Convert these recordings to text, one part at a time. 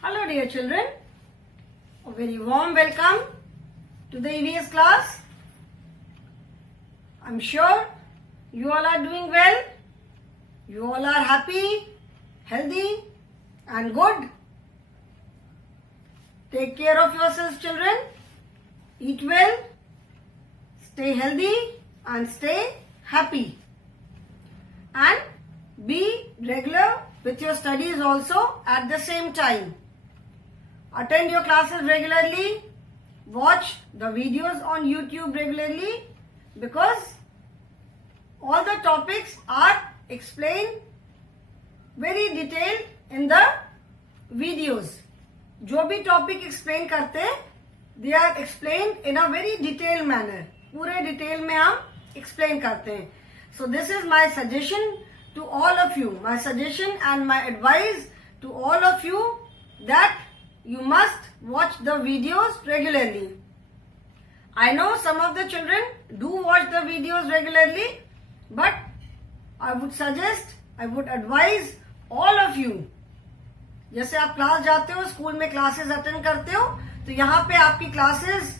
Hello dear children, a very warm welcome to the EVS class. I'm sure you all are doing well, you all are happy, healthy and good. Take care of yourselves children, eat well, stay healthy and stay happy. And be regular with your studies also at the same time. Attend your classes regularly, watch the videos on YouTube regularly because all the topics are explained very detailed in the videos. जो भी topic explain करते हैं, they are explained in a very detailed manner. पूरे detail में हम explain करते हैं. So this is my suggestion to all of you, my suggestion and my advice to all of you that you must watch the videos regularly. I know some of the children do watch the videos regularly, but I would suggest, I would advise all of you, जैसे आप क्लास जाते हो, स्कूल में classes attend करते हो, तो यहाँ पे आपकी classes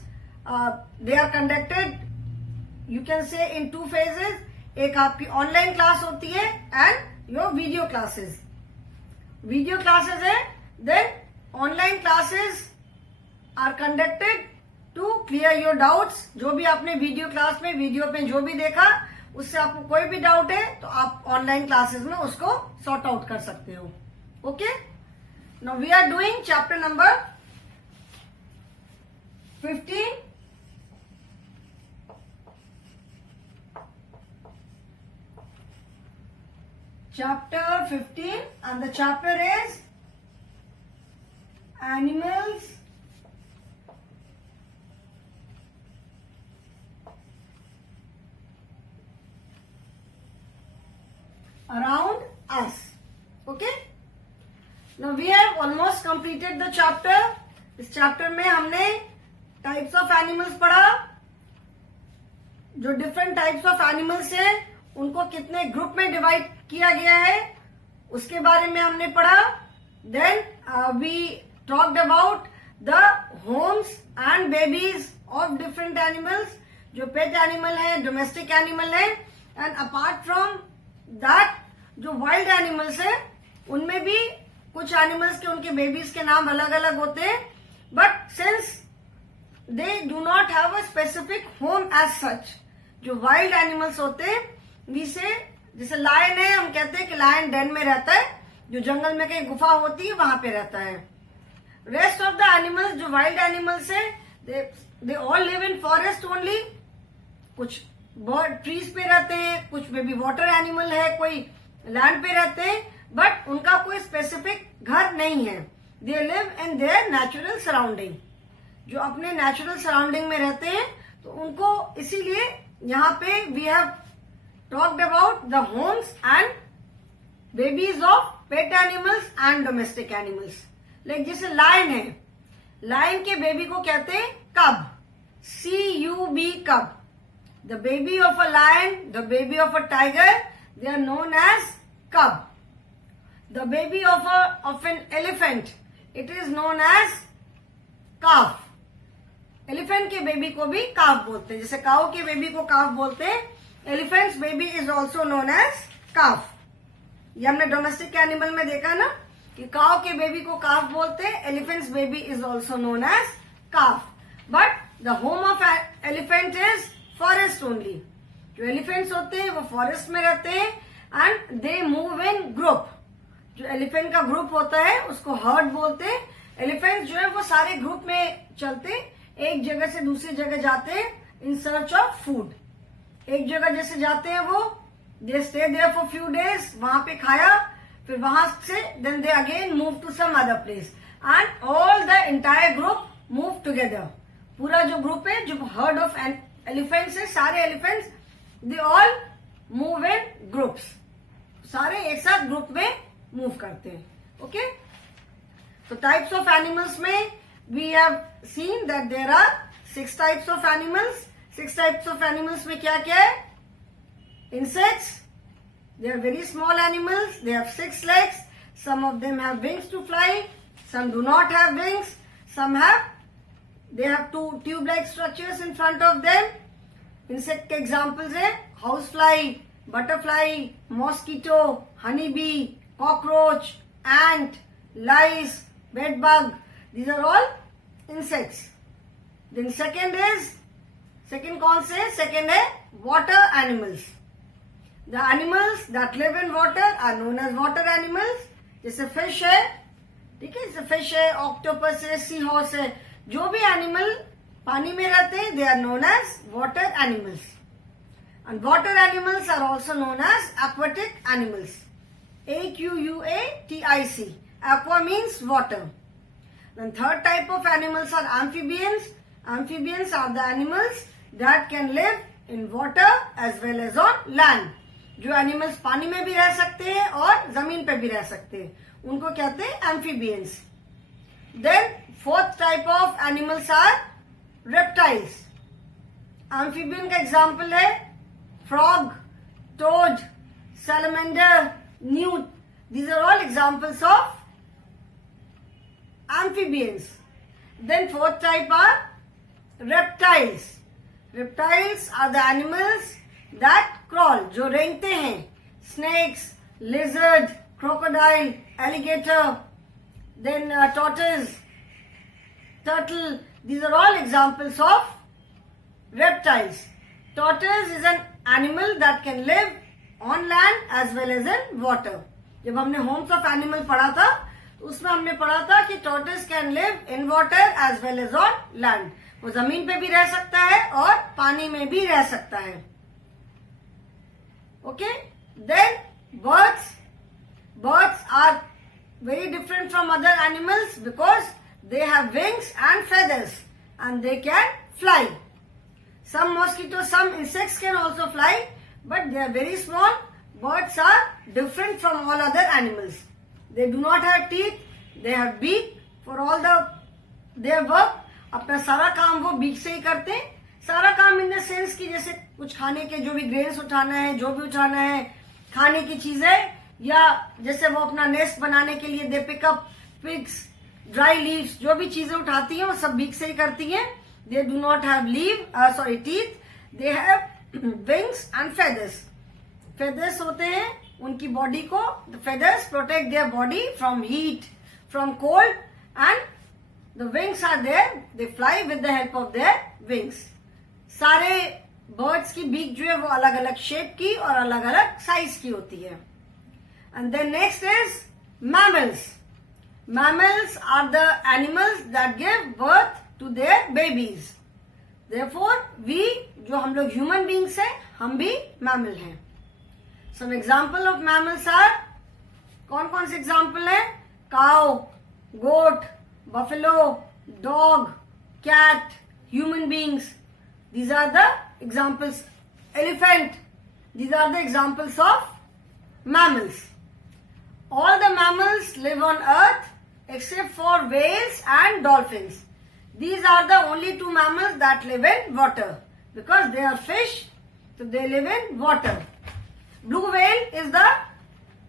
they are conducted, you can say in 2 phases. एक आपकी ऑनलाइन क्लास होती है and your video classes. Video classes है, then online classes are conducted to clear your doubts. जो भी आपने वीडियो क्लास में, वीडियो पे जो भी देखा, उससे आपको कोई भी डाउट है तो आप ऑनलाइन क्लासेस में उसको सॉर्ट आउट कर सकते हो. Okay, now we are doing chapter number 15. Chapter 15 and the chapter is Animals Around Us. Okay? Now we have almost completed the chapter. इस chapter में हमने types of animals पढ़ा. जो different types of animals है, उनको कितने ग्रुप में डिवाइड किया गया है उसके बारे में हमने पढ़ा. Then we talked about the homes and babies of different animals, जो पेट एनिमल है, डोमेस्टिक एनिमल है. एंड अपार्ट फ्रॉम दैट जो वाइल्ड एनिमल्स है, उनमें भी कुछ एनिमल्स के उनके बेबीज के नाम अलग अलग होते हैं, but since they do not have a specific home as such. जो वाइल्ड एनिमल्स होते हैं, जैसे लायन है, हम कहते हैं कि लायन डेन में रहता है, जो जंगल में कहीं गुफा होती है वहां पे रहता है. रेस्ट ऑफ द एनिमल्स, जो वाइल्ड एनिमल्स है, they all live in forest only. कुछ बर्ड ट्रीज पे रहते हैं, कुछ में भी वाटर एनिमल है, कोई लैंड पे रहते हैं, बट उनका कोई स्पेसिफिक घर नहीं है. They live in their natural surrounding. जो अपने नेचुरल सराउंडिंग में रहते हैं, तो उनको इसीलिए यहाँ पे we have talked about the homes and babies of pet animals and domestic animals. Like जैसे lion है, lion के बेबी को कहते हैं cub, C-U-B, cub. The baby of a lion, the baby of a tiger, they are known as cub. The baby of an elephant, it is known as calf. Elephant के बेबी को भी calf बोलते हैं. जैसे cow के बेबी को calf बोलते हैं, elephants baby is also known as calf. ये हमने डोमेस्टिक एनिमल में देखा ना कि काव के बेबी को काफ बोलते हैं, elephants baby is also known as calf. But the home of elephant is forest only. जो एलिफेंट्स होते हैं वो फॉरेस्ट में रहते हैं and they move in group. जो एलिफेंट का ग्रुप होता है उसको हर्ड बोलते हैं. एलिफेंट जो है वो सारे ग्रुप में चलते, एक जगह से दूसरी जगह जाते हैं इन सर्च ऑफ फूड. एक जगह जैसे जाते हैं वो, they stay there for few days, वहां पे खाया, फिर वहां से then they again move to some other place and all the entire group move together. पूरा जो ग्रुप है, जो हर्ड ऑफ एलिफेंट्स है, सारे elephants they all move in groups. सारे एक साथ ग्रुप में मूव करते हैं. ओके, तो टाइप्स ऑफ एनिमल्स में we have seen that there are 6 types of animals. 6 types of animals में क्या क्या है? Insects, They are very small animals. They have 6 legs. Some of them have wings to fly. some do not have wings, some have, they have two tube-like structures in front of them. Insect के examples है housefly, butterfly, mosquito, honeybee, cockroach, ant, lice, bedbug. These are all insects. Then second कौन से? Second है water animals. The animals that live in water are known as water animals. जैसे fish है, ठीक है, जैसे fish है, octopus है, sea horse है, जो भी animal पानी में रहते हैं, they are known as water animals. And water animals are also known as aquatic animals. Aquatic. Aqua means water. Then third type of animals are amphibians. Amphibians are the animals that can live in water as well as on land. जो एनिमल्स पानी में भी रह सकते हैं और जमीन पे भी रह सकते हैं, उनको कहते हैं amphibians. Then fourth type of animals are reptiles. Amphibian का एग्जांपल है frog, toad, salamander, newt. These are all examples of amphibians. Then fourth type are reptiles. Reptiles are the animals that crawl, जो रेंगते हैं. Snakes, lizard, crocodile, alligator, then tortoise, turtle. These are all examples of reptiles. Tortoise is an animal that can live on land as well as in water. जब हमने homes of animal पढ़ा था, तो उसमें हमने पढ़ा था कि tortoise can live in water as well as on land. वो जमीन पे भी रह सकता है और पानी में भी रह सकता है. Okay. Then birds. Birds are very different from other animals because they have wings and feathers and they can fly. Some mosquitoes, some insects can also fly, but they are very small. Birds are different from all other animals. They do not have teeth. They have beak for all their work. अपना सारा काम वो बीक से ही करते हैं. सारा काम in the sense कि जैसे कुछ खाने के जो भी ग्रेन्स उठाना है, जो भी उठाना है, खाने की चीजें, या जैसे वो अपना नेस्ट बनाने के लिए they pick up pigs, dry leaves, जो भी चीजें उठाती हैं वो सब बीक से ही करती हैं. They do not have teeth. They have wings and feathers. Feathers होते हैं उनकी बॉडी को. The feathers protect their body from heat, from cold, and the wings are there. They fly with the help of their wings. सारे birds की beak जो है वो अलग अलग शेप की और अलग अलग साइज की होती है. And then next is mammals. Mammals are the animals that give birth to their babies. Therefore, we, जो हम लोग human beings हैं, हम भी mammal हैं. Some example of mammals are, कौन कौन से example हैं? Cow, goat, buffalo, dog, cat, human beings. These are the examples. Elephant. These are the examples of mammals. All the mammals live on earth except for whales and dolphins. These are the only two mammals that live in water because they are fish, so they live in water. Blue whale is the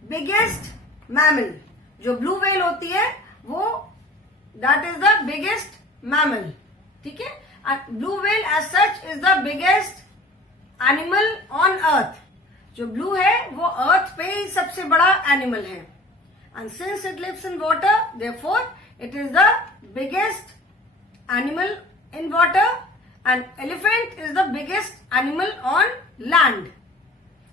biggest mammal. जो blue whale होती है वो that is the biggest mammal. ठीक है? And blue whale as such is the biggest animal on earth. जो blue है वो earth पे ही सबसे बड़ा एनिमल है. And since it lives in water, therefore it is the biggest animal in water. And elephant is the biggest animal on land.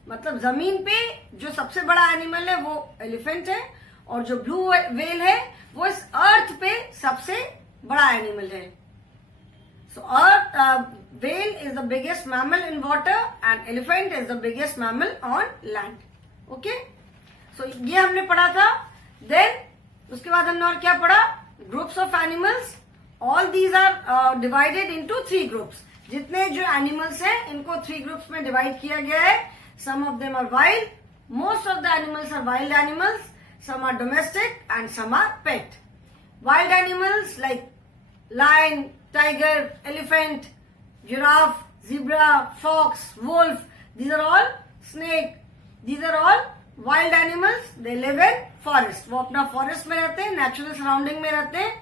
मतलब जमीन पे जो सबसे बड़ा एनिमल है वो एलिफेंट है, और जो ब्लू व्हेल है वो इस अर्थ पे सबसे बड़ा एनिमल है. So whale is the biggest mammal in water and elephant is the biggest mammal on land. Okay? So ये हमने पढ़ा था. Then उसके बाद हमने और क्या पढ़ा? Groups of animals. All these are divided into 3 groups. जितने जो animals हैं इनको 3 groups में divide किया गया है. Some of them are wild. Most of the animals are wild animals. Some are domestic and some are pet. Wild animals like lion, tiger, elephant, giraffe, zebra, fox, wolf. These are all snake. These are all wild animals they live in forest, वो अपना फॉरेस्ट में रहते हैं, natural surrounding में रहते हैं.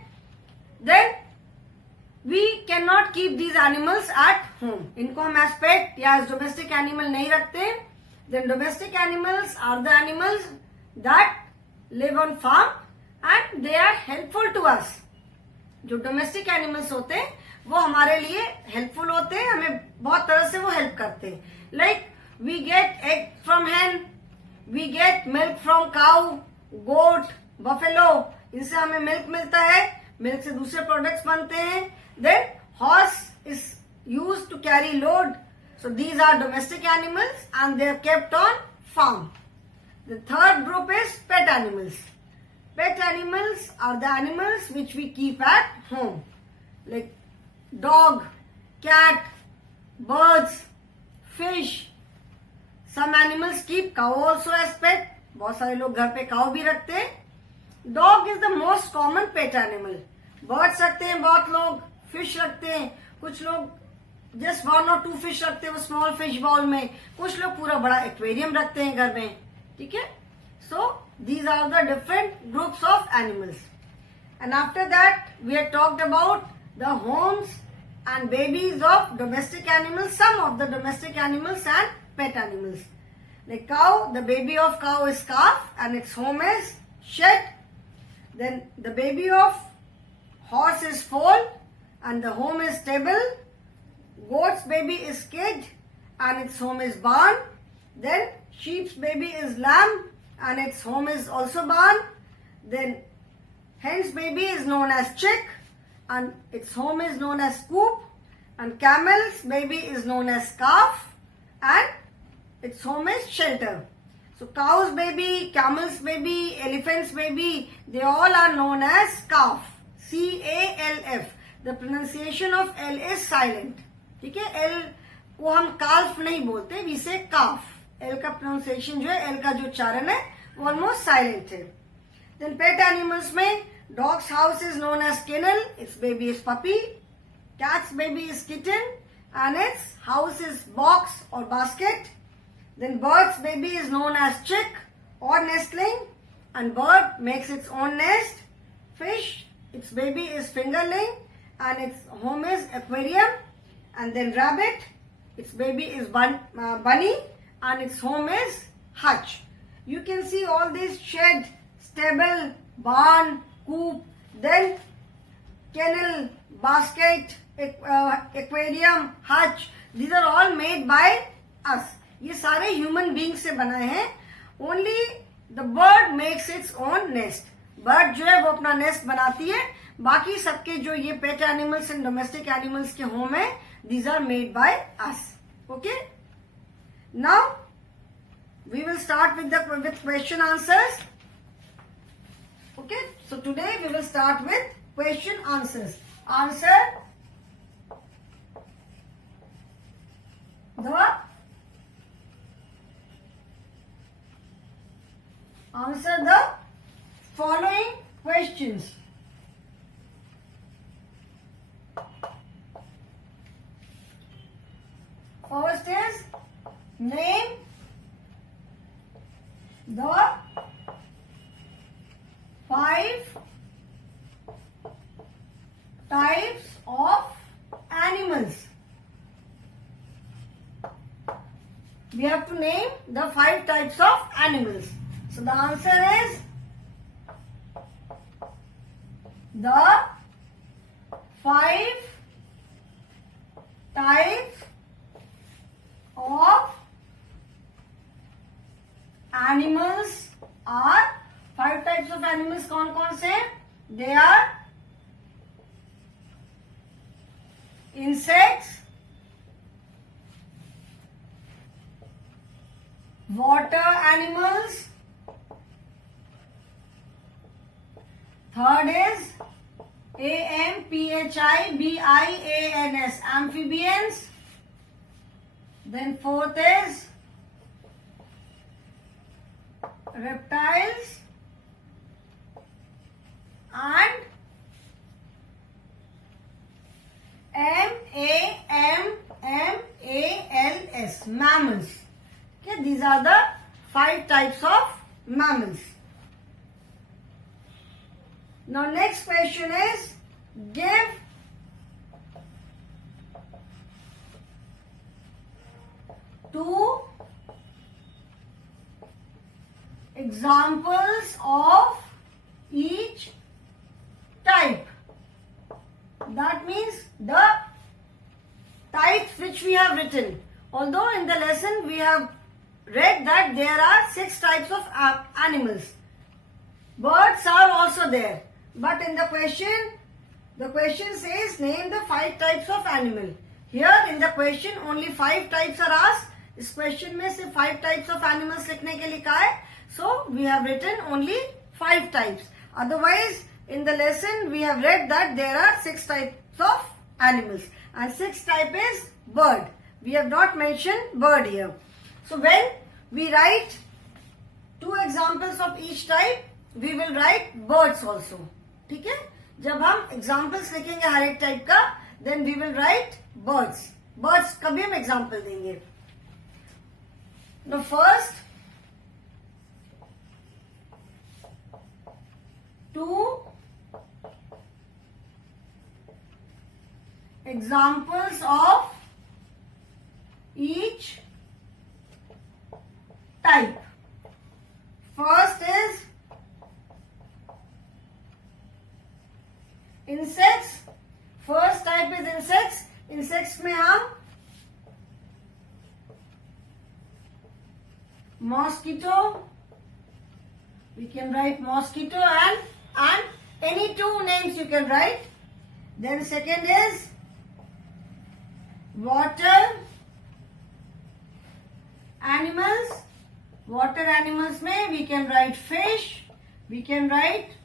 Then we can not keep these animals at home, इनको हम एज पेट या एज डोमेस्टिक एनिमल नहीं रखते. Then domestic animals are the animals that live on farm and they are helpful to us. जो डोमेस्टिक एनिमल्स होते हैं वो हमारे लिए हेल्पफुल होते हैं, हमें बहुत तरह से वो हेल्प करते हैं. Like we get egg from hen, we get milk from cow, goat, buffalo, इनसे हमें मिल्क मिलता है, मिल्क से दूसरे प्रोडक्ट्स बनते हैं. Then horse is used to carry load. So these are domestic animals and they are kept on farm. The third group is pet animals. Pet animals are the animals which we keep at home, like dog, cat, birds, fish. Some animals keep cow also as pet. बहुत सारे लोग घर पे काऊ भी रखते हैं. Dog is the most common pet animal. Birds रखते हैं बहुत लोग, fish रखते हैं, कुछ लोग just 1 or 2 fish रखते हैं वो small fish bowl में, कुछ लोग पूरा बड़ा aquarium रखते हैं घर में. ठीक है. So these are the different groups of animals. And after that we have talked about the homes and babies of domestic animals, some of the domestic animals and pet animals. The cow, the baby of cow is calf and its home is shed. Then the baby of horse is foal and the home is stable. Goat's baby is kid and its home is barn. Then sheep's baby is lamb and its home is also barn. Then hen's baby is known as chick and its home is known as coop. And camel's baby is known as calf and its home is shelter. So cow's baby, camel's baby, elephant's baby, they all are known as calf. C-A-L-F. The pronunciation of L is silent. ठीक है. L को हम calf नहीं बोलते, we say calf. L का pronunciation जो है, L का जो उच्चारण है वो almost silent है. Then pet animals में dog's house is known as kennel, its baby is puppy. Cat's baby is kitten and its house is box or basket. Then bird's baby is known as chick or nestling and bird makes its own nest. Fish, its baby is fingerling and its home is aquarium. And then rabbit, its baby is bunny and its home is hutch. You can see all these shed, stable, barn, coop, then kennel, basket, aquarium, hutch. These are all made by us. ये सारे human being से बनाए हैं. Only the bird makes its own nest. Bird जो है वो अपना नेस्ट बनाती है. बाकी सबके जो ये pet animals and domestic animals के होम है, these are made by us. Okay. Now we will start with question answers. Okay. So today we will start with question answers. Answer the following questions. First is name the 5 types of animals. We have to name the 5 types of animals. So the answer is the 5 types of animals are 5 types of animals कौन कौन से? They are insects, water animals. Third is amphibians, amphibians. Then fourth is reptiles and mammals. Okay, these are the 5 types of mammals. Now next question is, give two examples of each type. That means the types which we have written. Although in the lesson we have read that there are 6 types of animals. Birds are also there. But in the question says name the 5 types of animal. Here in the question only 5 types are asked. इस क्वेश्चन में सिर्फ 5 types of animals लिखने के लिए कहा है. So we have written only 5 types. Otherwise in the lesson we have read that there are 6 types of animals and 6 type is bird. We have not mention bird here. So when we write 2 examples of each type we will write birds also. ठीक है, जब हम एग्जाम्पल्स लिखेंगे हर एक type का then we will write birds. Birds का भी हम एग्जाम्पल देंगे. Now first, 2 examples of each type. First is insects. First type is insects. Insects में हम mosquito, we can write mosquito and any 2 names you can write. Then second is water animals. Water animals में we can write fish, we can write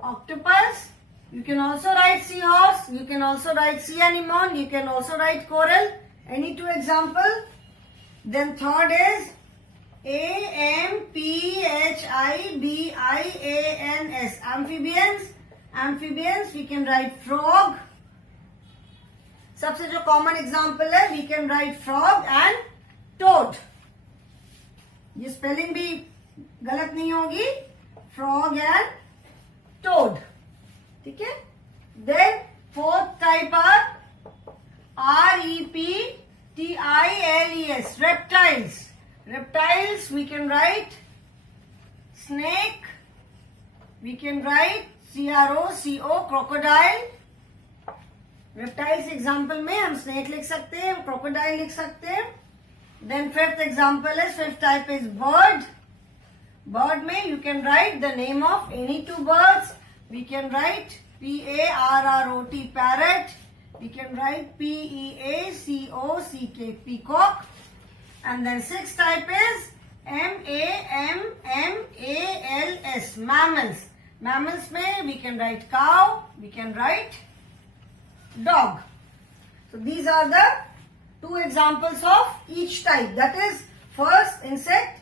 octopus, you can also write seahorse, you can also write sea anemone, you can also write coral. Any 2 example. Then third is amphibians. Amphibians we can write frog. सबसे जो common example है we can write frog and toad. ये spelling भी गलत नहीं होगी. Frog and toad. ठीक है. Then fourth type are REPTILES reptiles. Reptiles we can write snake, we can write CROCO crocodile. Reptiles example में हम snake लिख सकते हैं, crocodile लिख सकते हैं. Then fifth example is, fifth type is bird. Bird में you can write the name of any 2 birds. We can write PARROT parrot. We can write PEACOCK peacock. And then sixth type is MAMMALS mammals. Mammals में we can write cow, we can write dog. So these are the 2 examples of each type. That is first insect.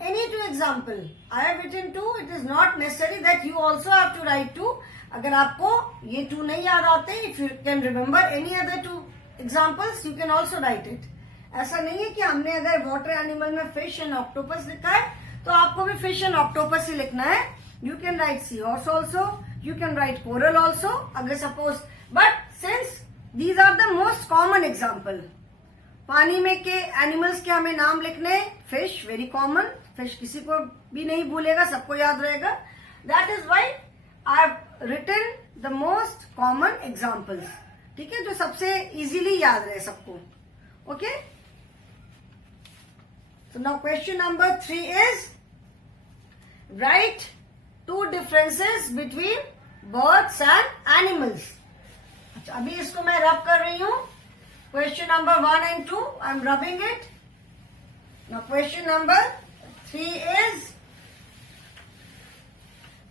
Any 2 example. I have written 2. It is not necessary that you also have to write 2. अगर आपको ये 2 नहीं याद आते, if you can remember any other 2 examples, you can also write it. ऐसा नहीं है कि हमने अगर वाटर एनिमल में फिश एंड ऑक्टोपस लिखा है तो आपको भी फिश एंड ऑक्टोपस ही लिखना है. You can write sea horse also, you can write coral also अगर suppose. But since these are the most common example. पानी में के एनिमल्स के हमें नाम लिखने. फिश वेरी कॉमन, फिश किसी को भी नहीं भूलेगा, सबको याद रहेगा. That is why I have written the most common examples. ठीक है, जो सबसे इजीली याद रहे सबको. Okay. So now question number 3 is write 2 differences between birds and animals. अच्छा, अभी इसको मैं रब कर रही हूँ. Question number 1 and 2, I'm rubbing it. Now question number 3 is,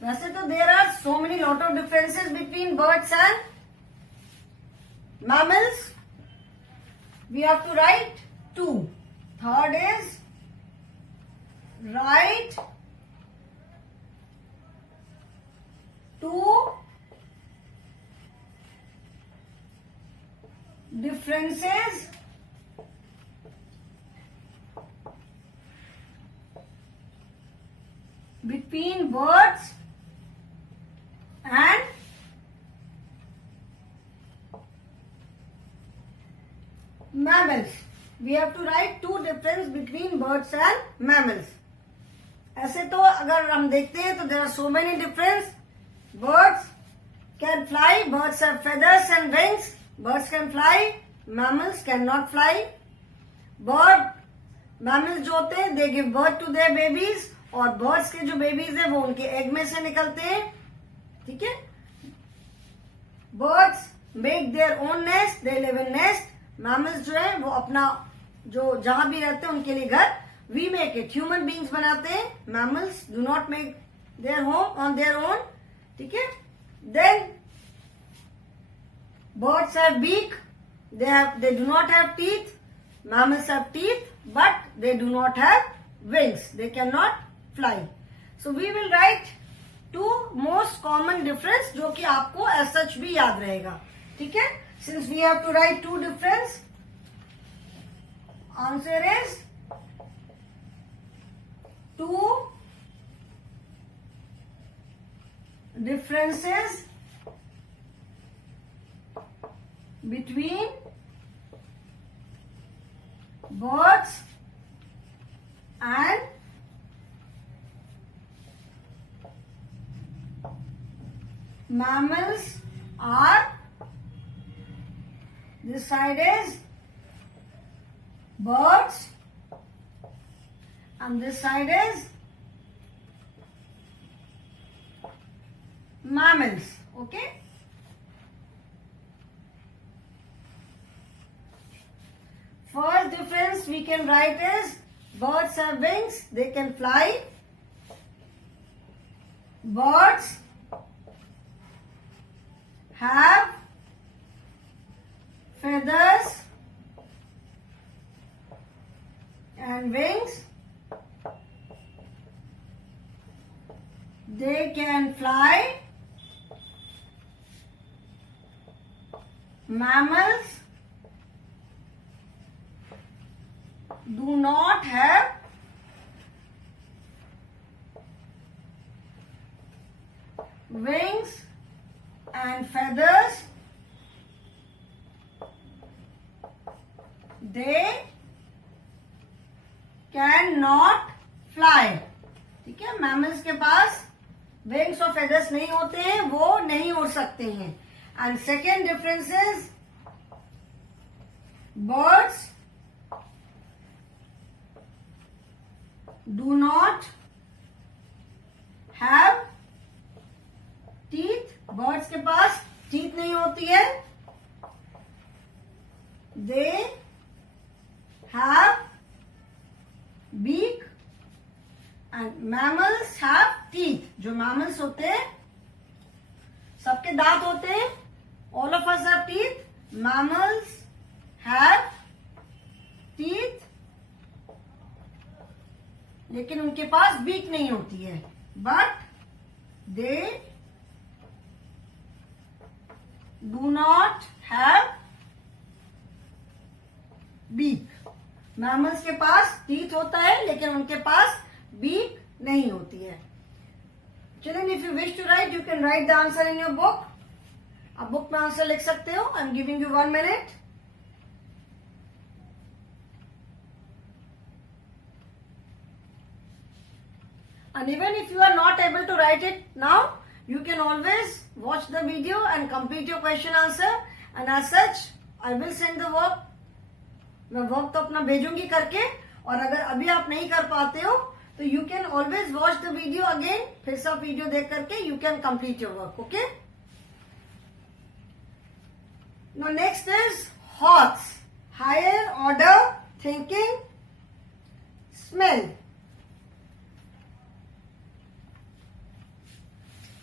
वैसे तो there are so many lot of differences between birds and mammals. We have to write 2. Third is write 2 differences mammals. We have to write two difference between birds and mammals. ऐसे तो अगर हम देखते हैं तो there are so many difference. Birds can fly. Birds have feathers and wings. Birds can fly. Mammals cannot fly. Mammals जो होते हैं they give birth to their babies, और birds के जो babies है वो उनके egg में से निकलते हैं. ठीक है. Birds make their own nest. They live in nest. Mammals जो है वो अपना जो जहां भी रहते हैं उनके लिए घर we make it. Human beings बनाते हैं. Mammals do not make their home on their own. ठीक है. Then birds have beak. They do not have teeth. Mammals have teeth, but they do not have wings. They cannot fly. So we will write two most common difference जो कि आपको as such भी याद रहेगा. ठीक है. Since we have to write two difference, answer is two differences between birds and mammals are, this side is birds and this side is mammals. Okay. First difference we can write is birds have wings, they can fly. Birds have feathers and wings. They can fly. Mammals do not have wings and feathers. They cannot fly. ठीक है. मैमल्स के पास विंग्स और फेदर्स नहीं होते हैं, वो नहीं उड़ सकते हैं. And second difference is birds do not have teeth. Birds के पास टीथ नहीं होती है. They have beak and mammals have teeth. जो mammals होते हैं सबके दांत होते हैं. All of us have teeth. Mammals have teeth, लेकिन उनके पास बीक नहीं होती है. But they do not have beak. Mammals के पास टीथ होता है लेकिन उनके पास बीक नहीं होती है. Children, if you wish to write, you can write the answer in your book. आप बुक में आंसर लिख सकते हो. I am giving you 1 minute. And even if you are not able to write it now, you can always watch the video and complete your question answer. And as such, I will send the work. मैं वर्क तो अपना भेजूंगी करके, और अगर अभी आप नहीं कर पाते हो तो you can always watch the video again. फिर से वीडियो देख करके you can complete your work. Okay? Now next is HOTS. Higher order thinking, smell.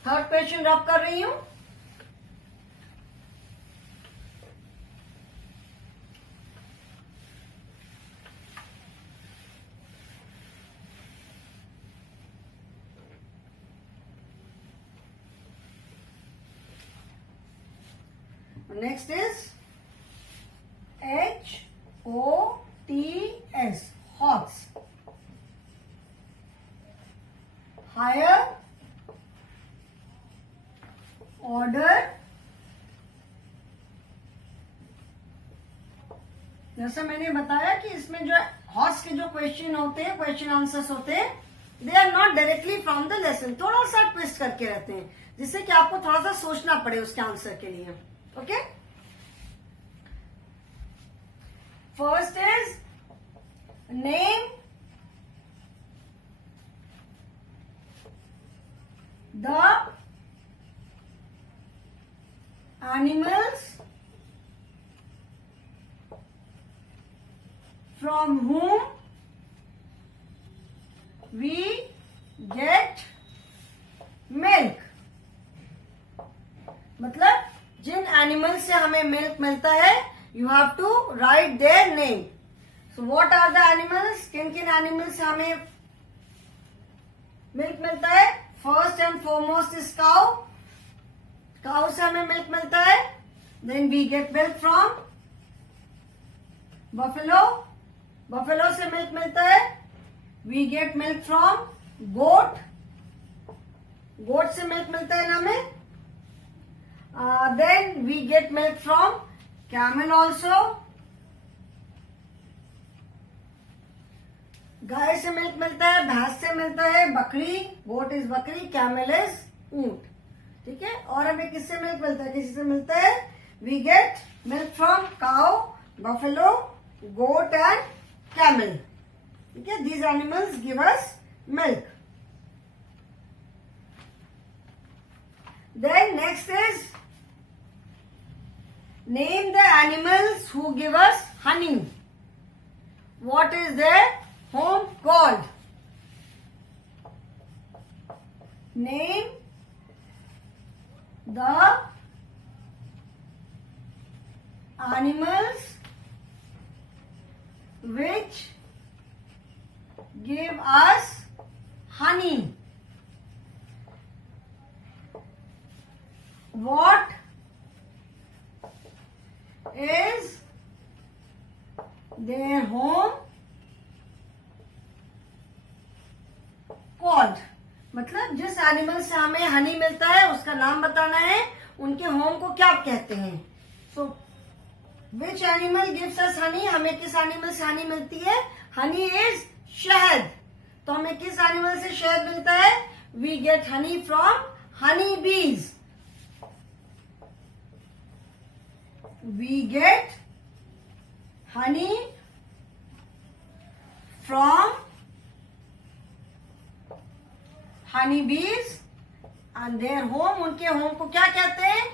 Third question rub कर रही हूं. Next is HOTS. HOTS. Higher order. जैसा मैंने बताया कि इसमें जो हॉर्स के जो क्वेश्चन होते हैं, क्वेश्चन आंसर्स होते हैं, they are not directly from the lesson, थोड़ा सा ट्विस्ट करके रहते हैं, जिससे कि आपको थोड़ा सा सोचना पड़े उसके आंसर के लिए. Okay, first is name the animals from whom we get milk. मतलब जिन एनिमल से हमें मिल्क मिलता है, you have to write their name. So what are the animals, किन किन एनिमल से हमें मिल्क मिलता है? First and foremost is cow. Cow से हमें मिल्क मिलता है. Then we get milk from buffalo. Buffalo से मिल्क मिलता है. We get milk from goat. Goat से मिल्क मिलता है ना हमें. Then we get milk from camel also. गाय से मिल्क मिलता है, भैंस से मिलता है, बकरी, गोट इज बकरी, कैमल इज ऊंट. ठीक है, और हमें किससे मिल्क मिलता है? किसी से मिलता है. We get milk from cow, buffalo, goat and camel. ठीक है, these animals give us milk. Then next is name the animals who give us honey. What is their home called? Name the animals which give us honey. What is their home called? मतलब जिस एनिमल से हमें हनी मिलता है उसका नाम बताना है, उनके होम को क्या कहते हैं. So which animal gives us honey, हमें किस एनिमल से हनी मिलती है? हनी इज शहद. तो हमें किस एनिमल से शहद मिलता है? We get honey from honey bees. We get honey from honey bees and their home. उनके होम को क्या कहते हैं?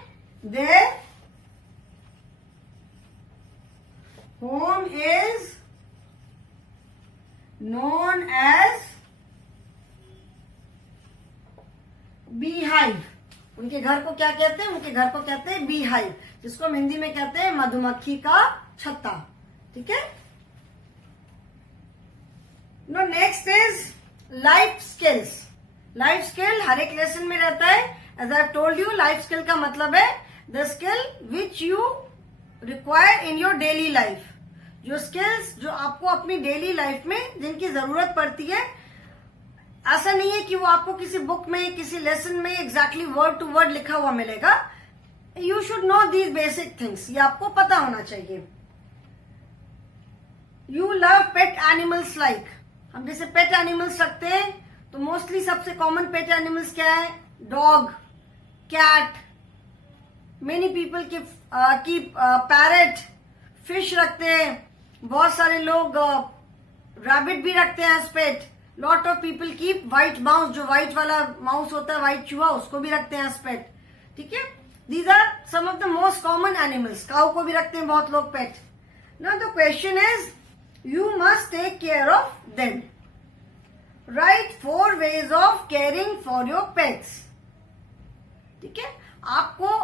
Their home is known as bee hive. उनके घर को क्या कहते हैं? उनके घर को कहते हैं बी हाइव, जिसको हम हिंदी में कहते हैं मधुमक्खी का छत्ता. ठीक है. No next is life skills. Life skill हर एक लेसन में रहता है. As I told you, life skill का मतलब है the skill which you require in your daily life. जो स्किल्स जो आपको अपनी डेली लाइफ में जिनकी जरूरत पड़ती है. ऐसा नहीं है कि वो आपको किसी बुक में, किसी लेसन में एग्जैक्टली वर्ड टू वर्ड लिखा हुआ मिलेगा. You should know these basic things, ये आपको पता होना चाहिए. You love pet animals like. हम जैसे पेट एनिमल्स रखते हैं तो मोस्टली सबसे कॉमन पेट एनिमल्स क्या है? Dog, cat. मेनी पीपल की पैरेट, फिश रखते हैं. बहुत सारे लोग रैबिट भी रखते हैं as pet. Lot of people keep white mouse, जो व्हाइट वाला माउस होता है, व्हाइट चूहा, उसको भी रखते हैं एज पेट. ठीक है. These are some of the most common animals. Cow को भी रखते हैं बहुत लोग pet. Now the question is you must take care of them. Write 4 ways of caring for your pets. ठीक है. आपको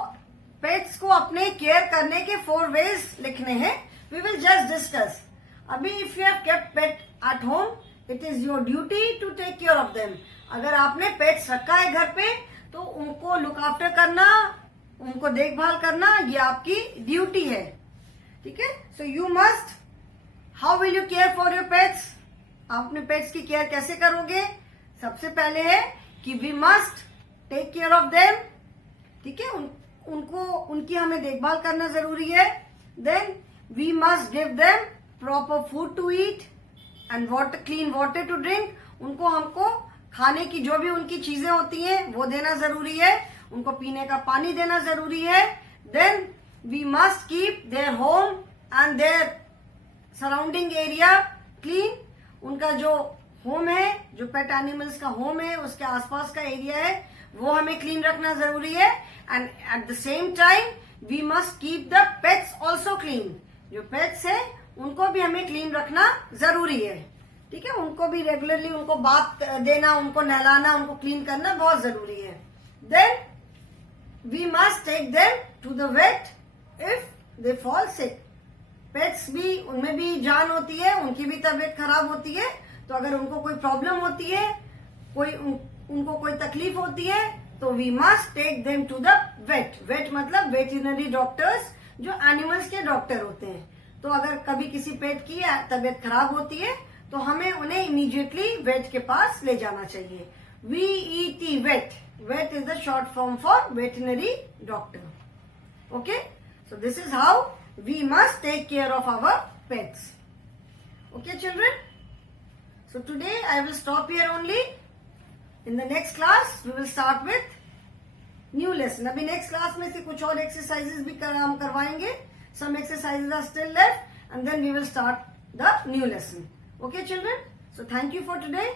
पेट्स को अपने केयर करने के 4 ways लिखने हैं. We will just discuss. अभी if you have kept pet at home, it is your duty to take care of them. अगर आपने पेट्स रखा है घर पे तो उनको लुक आफ्टर करना, उनको देखभाल करना, ये आपकी ड्यूटी है. ठीक है. So you must. How will you care for your pets? आप अपने पेट्स की केयर कैसे करोगे? सबसे पहले है कि we must take care of them. ठीक है. उनको उनकी हमें देखभाल करना जरूरी है. Then we must give them proper food to eat and water, clean water to drink. उनको हमको खाने की जो भी उनकी चीजें होती हैं वो देना जरूरी है, उनको पीने का पानी देना जरूरी है. Then we must keep their home and their surrounding area clean. उनका जो होम है, जो पेट एनिमल्स का होम है, उसके आसपास का एरिया है, वो हमें क्लीन रखना जरूरी है. And at the same time we must keep the pets also clean. जो पेट्स है उनको भी हमें क्लीन रखना जरूरी है. ठीक है, उनको भी रेगुलरली उनको बात देना, उनको नहलाना, उनको क्लीन करना बहुत जरूरी है. Then we must take them to the vet if they fall sick. Pets भी, उनमें भी जान होती है, उनकी भी तबीयत खराब होती है. तो अगर उनको कोई प्रॉब्लम होती है, उनको कोई तकलीफ होती है, तो we must take them to the vet. Vet मतलब वेटरिनरी डॉक्टर्स, जो एनिमल्स के डॉक्टर होते हैं. तो अगर कभी किसी पेट की तबीयत खराब होती है तो हमें उन्हें इमीडिएटली वेट के पास ले जाना चाहिए. VET, vet. Vet is the short form for veterinary doctor. Okay, so this is how we must take care of our pets. Okay children, so today I will stop here only. In the next class we will start with new lesson. अभी next class में से कुछ और exercises भी हम करवाएंगे. Some exercises are still left and then we will start the new lesson. Okay children, so thank you for today.